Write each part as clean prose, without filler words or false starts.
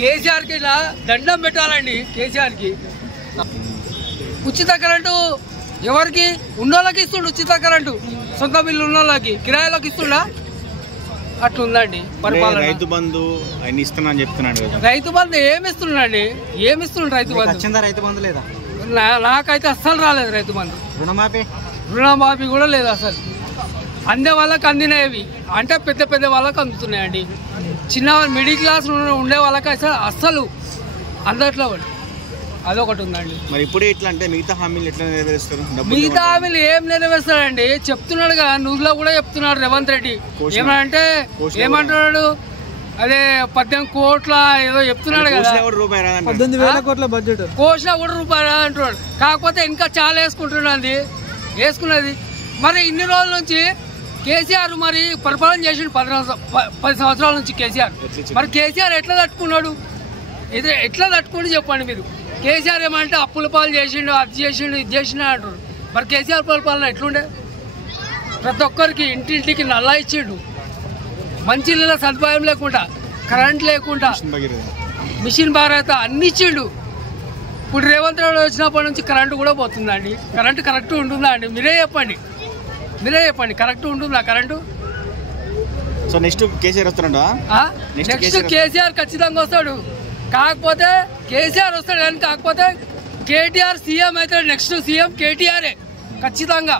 కేసీఆర్కి ఇలా దండం పెట్టాలండి. కేసీఆర్కి ఉచిత కరెంటు ఎవరికి ఉన్నోళ్ళకి ఇస్తుండు, ఉచిత కరెంటు సొంత బిల్లు ఉన్నోళ్ళకి, కిరాయిలోకి ఇస్తుండా? అట్లుందండి పరిపాలన. రైతు బంధు ఇస్తున్నా చెప్తున్నాడు. రైతు బంధు ఏమిస్తుండండి? ఏమిస్తుండు రైతు బంధు? రైతు బంధు లేదా? నాకైతే అస్సలు రాలేదు రైతు బంధు. రుణమాఫీ కూడా లేదు అసలు. అందే వాళ్ళకి అందినవి అంటే పెద్ద పెద్ద వాళ్ళకి అందుతున్నాయండి. చిన్న మిడిల్ క్లాస్ ఉండే వాళ్ళకి అస్సలు అందట్లో అదొకటి ఉందండి. మరి ఇప్పుడే ఇట్లా అంటే మిగతా హామీలు ఎట్లా నెరవేరుస్తారు? మిగతా హామీలు ఏం నెరవేరుస్తాడండి? చెప్తున్నాడు కదా, న్యూస్ లో కూడా చెప్తున్నాడు రేవంత్ రెడ్డి. ఏమంటే ఏమంటున్నాడు, అదే 18 కోట్ల ఏదో చెప్తున్నాడు కదా, 18,000 కోట్ల బడ్జెట్ కోట్ల కూడా రూపాయలు అంటున్నాడు. కాకపోతే ఇంకా చాలా వేసుకుంటున్నది వేసుకున్నది. మరి ఇన్ని రోజుల నుంచి కేసీఆర్ మరి పరిపాలన చేసిండు 10 సంవత్సరాల నుంచి కేసీఆర్. మరి కేసీఆర్ ఎట్లా తట్టుకున్నాడు? ఎట్లా తట్టుకుని చెప్పండి మీరు. కేసీఆర్ ఏమంటే అప్పుల పాలు చేసిండు, అది చేసిండు, ఇది చేసిండు అంటారు. మరి కేసీఆర్ పరిపాలన ఎట్లుండే? ప్రతి ఒక్కరికి ఇంటింటికి నల్లా ఇచ్చిండు, మంచి నీళ్ళ సదుపాయం లేకుండా, కరెంట్ లేకుండా, మిషన్ భారత అన్ని ఇచ్చిండు. ఇప్పుడు రేవంత్ రెడ్డి వచ్చినప్పటి నుంచి కరెంటు కూడా పోతుందండి. కరెంటు కరెక్ట్ ఉంటుందా అండి? మీరే చెప్పండి కరెక్ట్ ఉంటుందా కరెంటు? సో నెక్స్ట్ కేసీఆర్ వస్తున్నాడా? నెక్స్ట్ కేసీఆర్ ఖచ్చితంగా వస్తాడు. కాకపోతే కేసీఆర్ వస్తాడు కానీ కాకపోతే కేటీఆర్ సీఎం అయితే నెక్స్ట్ సీఎం కేటీఆరే ఖచ్చితంగా.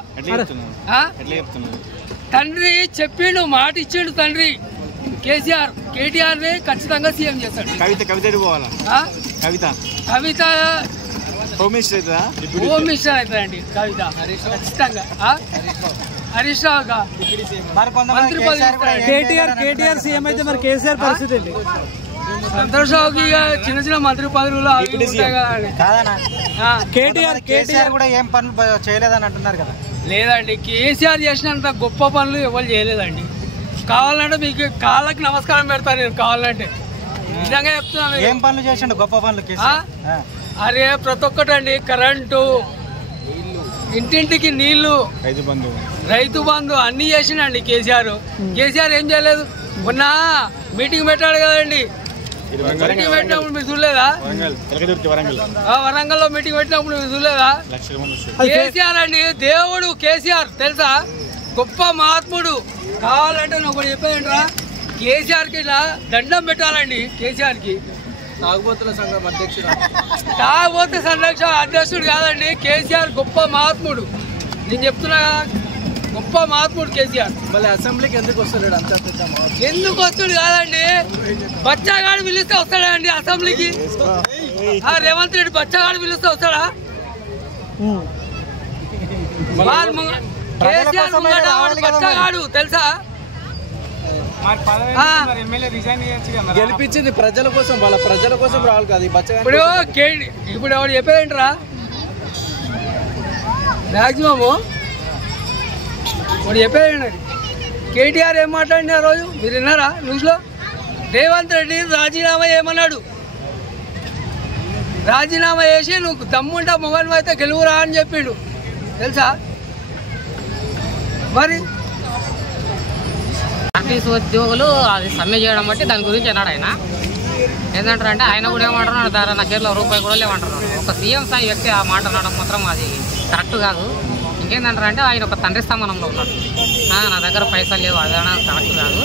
తండ్రి చెప్పిండు, మాట ఇచ్చిండు తండ్రి. కేటీఆర్ ని ఖచ్చితంగా సీఎం చేస్తాడు. కవిత హోమ్ మినిస్టర్ అవుతుందండి. కవిత ఖచ్చితంగా. హరీష్ రావు మంత్రి కేటీఆర్ సీఎం అయితే మరి కేసీఆర్ పరిస్థితి ఏంటి? సంతోష్ రావుకి చిన్న చిన్న మంత్రి పదవులు ఉంటాయి కదండి. కేటీఆర్ కూడా ఏం పనులు చేయలేదని అంటున్నారు కదా. లేదండి, కేసీఆర్ చేసినంత గొప్ప పనులు ఎవరు చేయలేదండి. కావాలంటే మీకు కాళ్ళకి నమస్కారం పెడతాను నేను, కావాలంటే నిజంగా చెప్తున్నా. ఏం పనులు చేసిండు గొప్ప పనులు? అరే ప్రతి ఒక్కటండి, కరెంటు, ఇంటింటికి నీళ్లు, రైతు బంధు అన్ని చేసిండండి కేసీఆర్. ఏం చేయలేదు? మొన్న మీటింగ్ పెట్టాడు కదండి, మీటింగ్ పెట్టినప్పుడు మీరు చూడలేదా? వరంగల్లో మీటింగ్ పెట్టినప్పుడు మీరు చూడలేదా? కేసీఆర్ అండి దేవుడు. కేసీఆర్ తెలుసా, గొప్ప మహాత్ముడు. కావాలంటే నేను ఒకటి చెప్పేదంటరా, కేసీఆర్కి ఇలా దండం పెట్టాలండి. కేసీఆర్కి తాగుబోతుల సంఘం అధ్యక్షుడు కాదండి. కేసీఆర్ గొప్ప మహాత్ముడు. నేను చెప్తున్నా, గొప్ప మహాత్ముడు కేసీఆర్. మళ్ళీ అసెంబ్లీకి ఎందుకు వస్తాడు? అంత ఎందుకు వస్తాడు కాదండి, బచ్చాగాడు పిలిస్తే వస్తాడా అండి అసెంబ్లీకి? రేవంత్ రెడ్డి బచ్చాగాడు పిలిస్తే వస్తాడా? కేసీఆర్ బచ్చాగాడు తెలుసా? గెలిపించింది ప్రజల కోసం, వాళ్ళ ప్రజల కోసం రావాలి కదా. ఇప్పుడు ఎవరు చెప్పేదేంటరా మ్యాక్సిమము వాడు చెప్పేది. కేటీఆర్ ఏం మాట్లాడిన ఆ రోజు మీరు విన్నారా న్యూస్లో? రేవంత్ రెడ్డి రాజీనామా ఏమన్నాడు? రాజీనామా చేసి నువ్వు దమ్ముంటా మొబైల్ అయితే గెలువురా అని చెప్పిండు తెలుసా? మరి ఆర్టీసీ ఉద్యోగులు అది సమ్మె చేయడం బట్టి దాని గురించి అన్నాడు ఆయన. ఏంటంటారంటే ఆయన కూడా ఏమంటున్నాడు, ధర నా చేతిలో రూపాయి కూడా లేమంటున్నాడు. ఒక సీఎం స్థాయి వ్యక్తి ఆ మాట అనడం మాత్రం అది కరెక్ట్ కాదు. ఇంకేంటంటారంటే ఆయన ఒక తండ్రి స్థానంలో ఉన్నాడు. నా దగ్గర పైసలు లేవు అది కరెక్ట్ కాదు.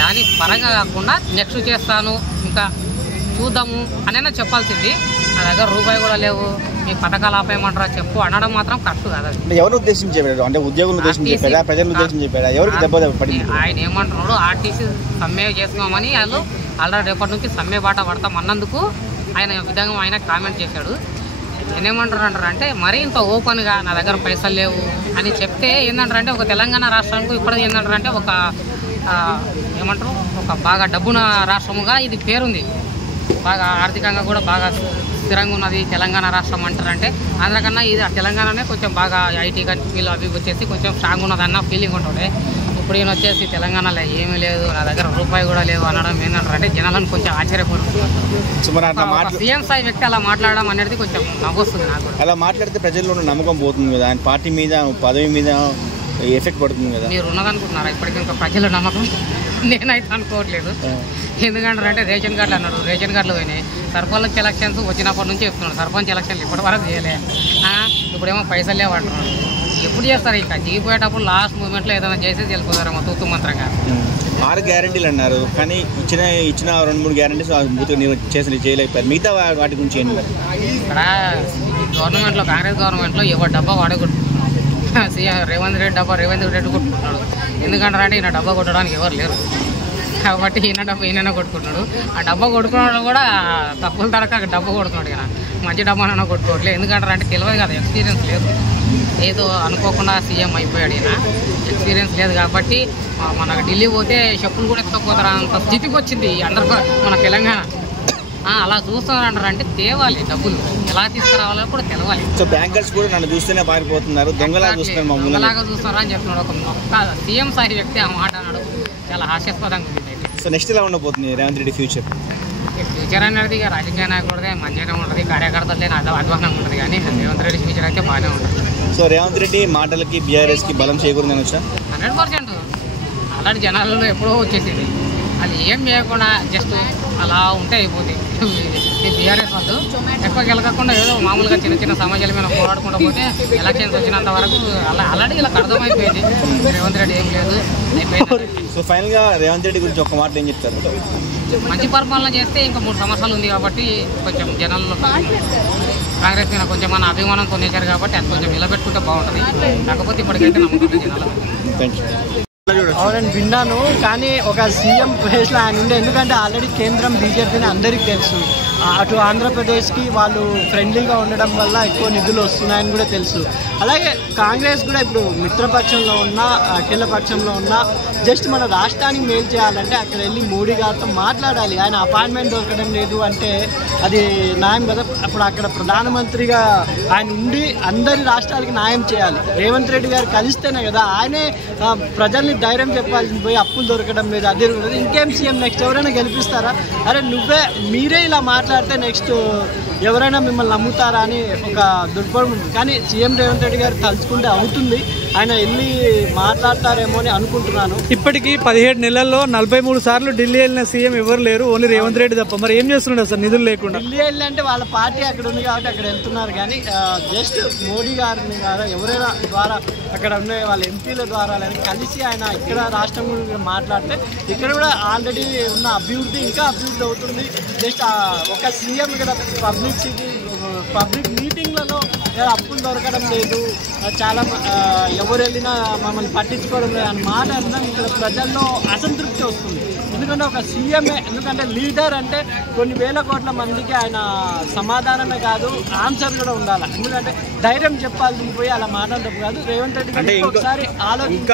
దాని పరంగా కాకుండా నెక్స్ట్ చేస్తాను, ఇంకా చూద్దాము అనైనా చెప్పాల్సింది. నా దగ్గర రూపాయి కూడా లేవు, మీ పథకాలు ఆపేయమంటారా చెప్పు అనడం మాత్రం కరెక్ట్ కాదు. ఎవరు ఉద్దేశించి చెప్పాడు? అంటే ఉద్యోగులు ఉద్దేశించి చెప్పాడా, ప్రజలను ఉద్దేశించి చెప్పాడా? ఎవరికి దెబ్బ పడింది? ఆయన ఏమంటున్నాడు, ఆర్టీసీ సమ్మె చేస్తున్నామని వాళ్ళు ఆల్రెడీ రేపటి నుంచి సమ్మె బాట పడతాం అన్నందుకు ఆయన విధంగా ఆయన కామెంట్ చేశాడు. నేనేమంటారంటారంటే మరీ ఇంత ఓపెన్గా నా దగ్గర పైసలు లేవు అని చెప్తే ఏంటంటారంటే ఒక తెలంగాణ రాష్ట్రానికి ఇప్పుడు ఏంటంటారంటే ఒక ఏమంటారు, ఒక బాగా డబ్బున రాష్ట్రముగా ఇది పేరుంది. బాగా ఆర్థికంగా కూడా బాగా స్థిరంగా ఉన్నది తెలంగాణ రాష్ట్రం అంటారంటే. అందుకన్నా ఇది తెలంగాణనే కొంచెం బాగా ఐటీ కంపెనీలు అవి వచ్చేసి కొంచెం స్ట్రాంగ్ ఉన్నదన్న ఫీలింగ్ ఉంటుంది. ఇప్పుడు ఈయన వచ్చేసి తెలంగాణలో ఏమీ లేదు, నా దగ్గర రూపాయి కూడా లేవు అనడం ఏంటంటారంటే జనాలను కొంచెం ఆశ్చర్యపడుతున్నారు. సీఎం స్థాయి వ్యక్తి అలా మాట్లాడడం అనేది కొంచెం నవ్వొస్తుంది నాకు. అలా మాట్లాడితే ప్రజల్లో నమ్మకం పోతుంది కదా, ఆయన పార్టీ మీద, పదవి మీద ఎఫెక్ట్ పడుతుంది కదా. మీరు ఉన్నదనుకుంటున్నారా ఇప్పటికీ ఇంకా ప్రజల నమ్మకం? నేనైతే అనుకోవట్లేదు. ఎందుకంటారంటే రేషన్ కార్డులు అన్నాడు, రేషన్ కార్డులు పోయినాయి. సర్పంచ్ ఎలక్షన్స్ వచ్చినప్పటి నుంచి చెప్తున్నాడు, సర్పంచ్ ఎలక్షన్లు ఇప్పటి వరకు చేయలే. ఇప్పుడేమో పైసలు లేవంటున్నాడు. ఎప్పుడు చేస్తారు? ఇక దిగిపోయేటప్పుడు లాస్ట్ మూమెంట్లో ఏదైనా చేసేసి వెళ్ళిపోతారేమో తూతు మంత్రంగా. 6 గ్యారెంటీలు అన్నారు, కానీ ఇచ్చిన 2-3 గ్యారెంటీస్ చేయలేకపోయారు. మిగతా వాటి గురించి ఏంటి? ఇక్కడ గవర్నమెంట్లో, కాంగ్రెస్ గవర్నమెంట్లో ఎవరు డబ్బా వాడే కొట్టుకుంటున్నాడు. సీఎం రేవంత్ రెడ్డి కొట్టుకుంటున్నాడు. ఎందుకంటారంటే ఈయన డబ్బా కొట్టడానికి ఎవరు లేరు కాబట్టి ఈయన కొట్టుకుంటున్నాడు. ఆ డబ్బా కొట్టుకున్నాడు కూడా తప్పుల తరక డబ్బా కొడుతున్నాడు. ఈయన మంచి డబ్బానైనా కొట్టుకోవట్లేదు. ఎందుకంటారంటే తెలియదు కదా, ఎక్స్పీరియన్స్ లేదు. ఏదో అనుకోకుండా సీఎం అయిపోయాడు. ఈయన ఎక్స్పీరియన్స్ లేదు కాబట్టి మనకు ఢిల్లీ పోతే చెప్పులు కూడా ఎత్తుకపోతారు అంత స్థితికి వచ్చింది మన తెలంగాణ. అలా చూస్తున్నారంటారంటే తేవాలి, డబ్బులు ఎలా తీసుకురావాలో కూడా తెలవాలి. సో బ్యాంకర్స్ కూడా నన్ను చూస్తేనే పారిపోతున్నారు, దొంగలాగా చూస్తున్నారా అని చెప్తున్నాడు. ఒక సీఎం స్థాయి వ్యక్తి ఆ మాట అన్నాడు, చాలా హాస్యాస్పదంగా ఉంది. సో నెక్స్ట్ ఎలా ఉండబోతుంది రేవంత్ రెడ్డి ఫ్యూచర్? ఫ్యూచర్ అనేది ఇక రాజకీయ నాయకుడిదే మంచిగానే ఉంటుంది, కార్యకర్తలదే అధ్వానంగా ఉంటుంది. కానీ రేవంత్ రెడ్డి ఫ్యూచర్ అయితే బాగానే ఉంటుంది. సో రేవంత్ రెడ్డి మాటలకి బీఆర్ఎస్కి బలం చేకూరుందని వచ్చా? 100% అలాంటి జనాలలో ఎప్పుడో వచ్చేసింది. అది ఏం చేయకుండా జస్ట్ అలా ఉంటే అయిపోతుంది. బీఆర్ఎస్ వాళ్ళు ఎక్కువ గెలకకుండా ఏదో మామూలుగా చిన్న చిన్న సమస్యల మీద పోరాడుకుంటూ పోతే ఎలక్షన్స్ వచ్చినంత వరకు అలాంటి ఇలా అర్థమైపోయింది. రేవంత్ రెడ్డి ఏం లేదు, అయిపోయింది. సో ఫైనల్గా రేవంత్ రెడ్డి గురించి ఒక మాట ఏం చెప్తారు? మంచి పరిపాలన చేస్తే ఇంకా 3 సంవత్సరాలు ఉంది కాబట్టి కొంచెం జనాల్లో కాంగ్రెస్ మీద కొంచెం మన అభిమానం కొనేశారు కాబట్టి అది కొంచెం నిలబెట్టుకుంటే బాగుంటుంది. కాకపోతే ఇప్పటికైతే నమ్మకం జనాలు. Thank you. అవునండి, విన్నాను. కానీ ఒక సీఎం ప్లేస్లో ఆయన ఉండే, ఎందుకంటే ఆల్రెడీ కేంద్రం బీజేపీని అందరికీ తెలుసు. అటు ఆంధ్రప్రదేశ్కి వాళ్ళు ఫ్రెండ్లీగా ఉండడం వల్ల ఎక్కువ నిధులు వస్తున్నాయని కూడా తెలుసు. అలాగే కాంగ్రెస్ కూడా ఇప్పుడు మిత్రపక్షంలో ఉన్న, అఖిల పక్షంలో ఉన్న, జస్ట్ మన రాష్ట్రానికి మేలు చేయాలంటే అక్కడ వెళ్ళి మోడీ గారితో మాట్లాడాలి. ఆయన అపాయింట్మెంట్ దొరకడం లేదు అంటే అది న్యాయం కదా. అప్పుడు అక్కడ ప్రధానమంత్రిగా ఆయన ఉండి అందరి రాష్ట్రాలకి న్యాయం చేయాలి. రేవంత్ రెడ్డి గారు కలిస్తేనే కదా, ఆయనే ప్రజల్ని ధైర్యం చెప్పాల్సింది పోయి అప్పులు దొరకడం లేదు, అదే ఉండదు. ఇంకేం సీఎం నెక్స్ట్ ఎవరైనా గెలిపిస్తారా? అరే మీరే ఇలా మాట్లాడితే నెక్స్ట్ ఎవరైనా మిమ్మల్ని నమ్ముతారా అని ఒక దుర్భరం ఉంది. కానీ సీఎం రేవంత్ రెడ్డి గారు తలుచుకుంటే అవుతుంది. ఆయన వెళ్ళి మాట్లాడతారేమో అని అనుకుంటున్నాను. ఇప్పటికీ 17 నెలల్లో 43 సార్లు ఢిల్లీ వెళ్ళిన సీఎం ఎవరు లేరు, ఓన్లీ రేవంత్ రెడ్డి తప్ప. మరి ఏం చేస్తున్నాడు సార్ నిధులు లేకుండా? ఢిల్లీ వెళ్ళాలంటే వాళ్ళ పార్టీ అక్కడ ఉంది కాబట్టి అక్కడ వెళ్తున్నారు. కానీ జస్ట్ మోడీ గారిని ద్వారా ఎవరైనా ద్వారా అక్కడ ఉన్న వాళ్ళ ఎంపీల ద్వారా కలిసి ఆయన ఇక్కడ రాష్ట్రం గురించి మాట్లాడితే ఇక్కడ కూడా ఆల్రెడీ ఉన్న అభివృద్ధి ఇంకా అభివృద్ధి అవుతుంది. జస్ట్ ఒక సీఎం ఇక్కడ పబ్లిక్ మీటింగ్లలో అప్పులు దొరకడం లేదు, చాలా ఎవరు వెళ్ళినా మమ్మల్ని పట్టించుకోవడం లేదు అని మాట్లాడినా ఇక్కడ ప్రజల్లో అసంతృప్తి వస్తుంది. ఎందుకంటే ఒక సీఎంఏ, ఎందుకంటే లీడర్ అంటే కొన్ని వేల కోట్ల మందికి ఆయన సమాధానమే కాదు ఆన్సర్ కూడా ఉండాలి. ఎందుకంటే ధైర్యం చెప్పాల్సింది పోయి అలా మాట్లాడడం కాదు. రేవంత్ రెడ్డి గారు ఒకసారి ఆలోచించి